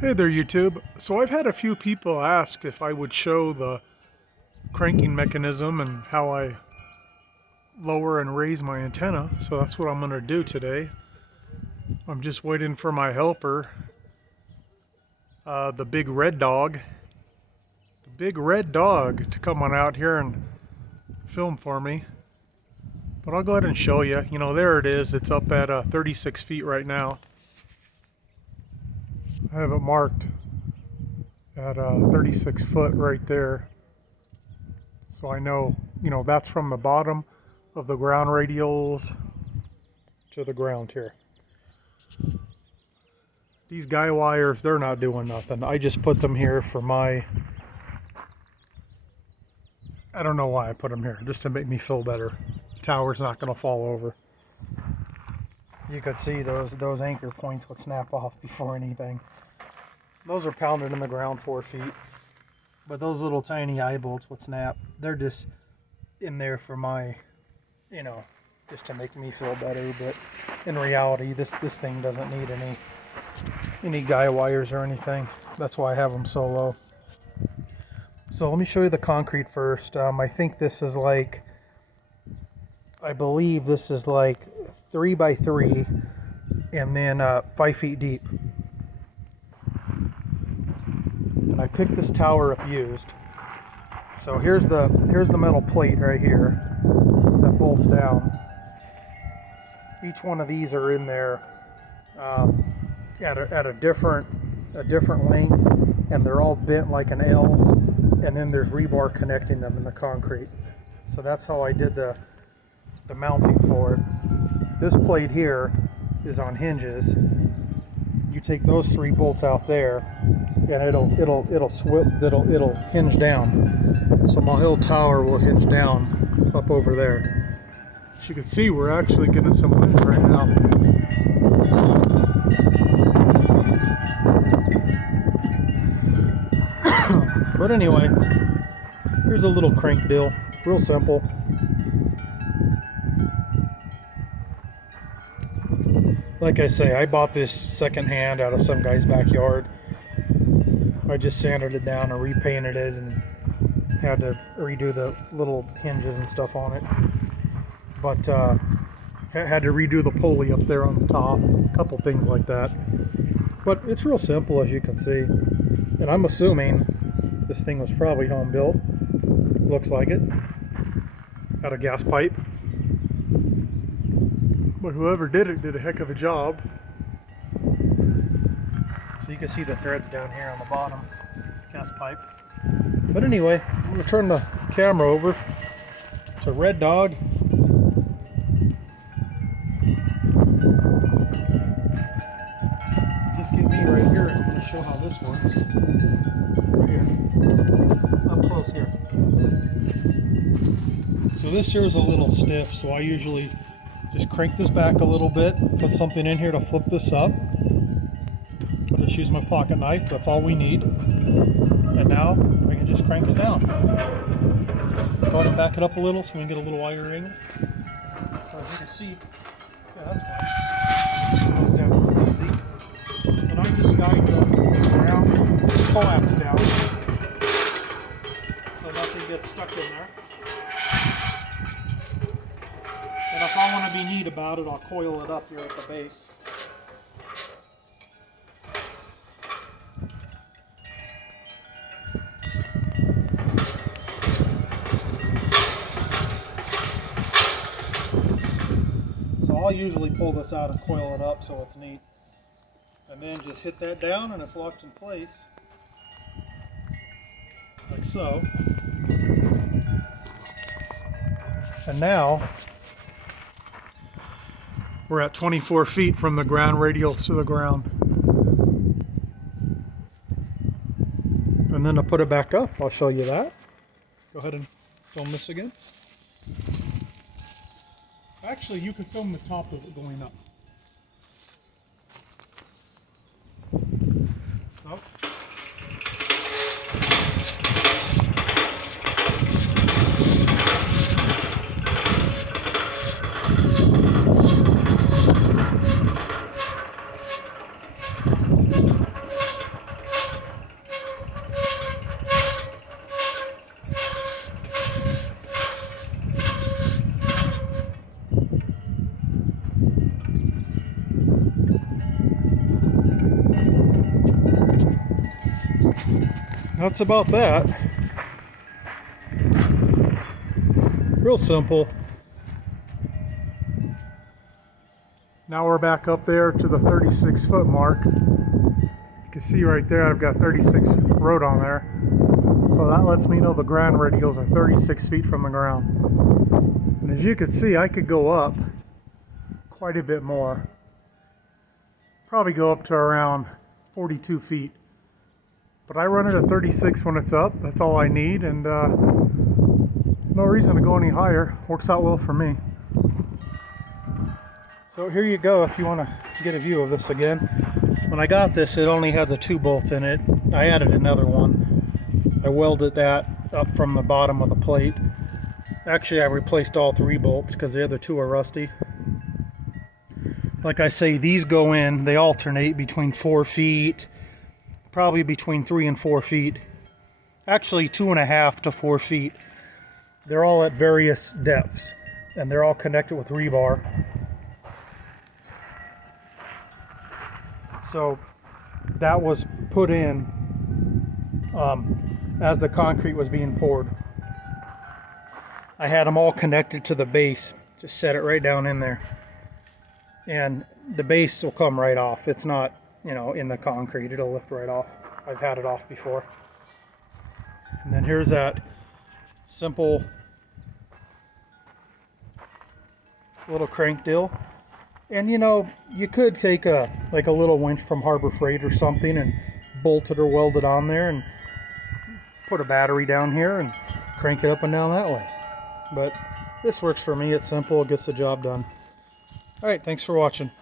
Hey there, YouTube. So I've had a few people ask if I would show the cranking mechanism and how I lower and raise my antenna. So that's what I'm going to do today. I'm just waiting for my helper, the big red dog. The big red dog to come on out here and film for me. But I'll go ahead and show you. You know, there it is. It's up at 36 feet right now. I have it marked at 36 foot right there. So I know, that's from the bottom of the ground radials to the ground here. These guy wires, they're not doing nothing. I just put them here for I don't know why I put them here, just to make me feel better. Tower's not going to fall over. You could see those anchor points would snap off before anything. Those are pounded in the ground 4 feet. But those little tiny eye bolts would snap. They're just in there for just to make me feel better. But in reality, this thing doesn't need any guy wires or anything. That's why I have them so low. So let me show you the concrete first. I think this is I believe this is 3 by 3 and then 5 feet deep. And I picked this tower up used. So here's the metal plate right here that bolts down. Each one of these are in there at a different length, and they're all bent like an L, and then there's rebar connecting them in the concrete. So that's how I did the mounting for it. This plate here is on hinges. You take those 3 bolts out there, and it'll hinge down. So my whole tower will hinge down up over there. As you can see, we're actually getting some wind right now. But anyway, here's a little crank deal, real simple. Like I say, I bought this secondhand out of some guy's backyard. I just sanded it down and repainted it and had to redo the little hinges and stuff on it. But had to redo the pulley up there on the top, a couple things like that. But it's real simple, as you can see. And I'm assuming this thing was probably home built. Looks like it. Had a gas pipe. But whoever did it did a heck of a job. So you can see the threads down here on the bottom, gas pipe. But anyway, I'm going to turn the camera over to Red Dog. Just get me right here and I'm going to show how this works. Right here. Up close here. So this here is a little stiff, so I usually just crank this back a little bit, put something in here to flip this up. I'll just use my pocket knife, that's all we need. And now I can just crank it down. Go ahead and back it up a little so we can get a little wider angle. So as you can see, yeah, that's fine. It goes down real easy. And I just guide the round coax down so nothing gets stuck in there. And if I want to be neat about it, I'll coil it up here at the base. So I'll usually pull this out and coil it up so it's neat. And then just hit that down and it's locked in place. Like so. And now we're at 24 feet from the ground radials to the ground. And then to put it back up, I'll show you that. Go ahead and film this again. Actually, you can film the top of it going up. So. that's about that. Real simple. Now we're back up there to the 36-foot mark. You can see right there I've got 36 wrote on there. So that lets me know the ground radials are 36 feet from the ground. And as you can see, I could go up quite a bit more. Probably go up to around 42 feet. But I run it at 36 when it's up. That's all I need, and no reason to go any higher. Works out well for me. So here you go if you want to get a view of this again. When I got this, it only had the 2 bolts in it. I added another one. I welded that up from the bottom of the plate. Actually, I replaced all 3 bolts because the other 2 are rusty. Like I say, these go in, they alternate between 4 feet, probably between 3 and 4 feet. Actually 2.5 to 4 feet. They're all at various depths, and they're all connected with rebar. So that was put in as the concrete was being poured. I had them all connected to the base. Just set it right down in there. And the base will come right off. It's not, you know, in the concrete. It'll lift right off. I've had it off before. And then here's that simple little crank deal. And you know, you could take a little winch from Harbor Freight or something and bolt it or weld it on there and put a battery down here and crank it up and down that way. But this works for me. It's simple. It gets the job done. All right, thanks for watching.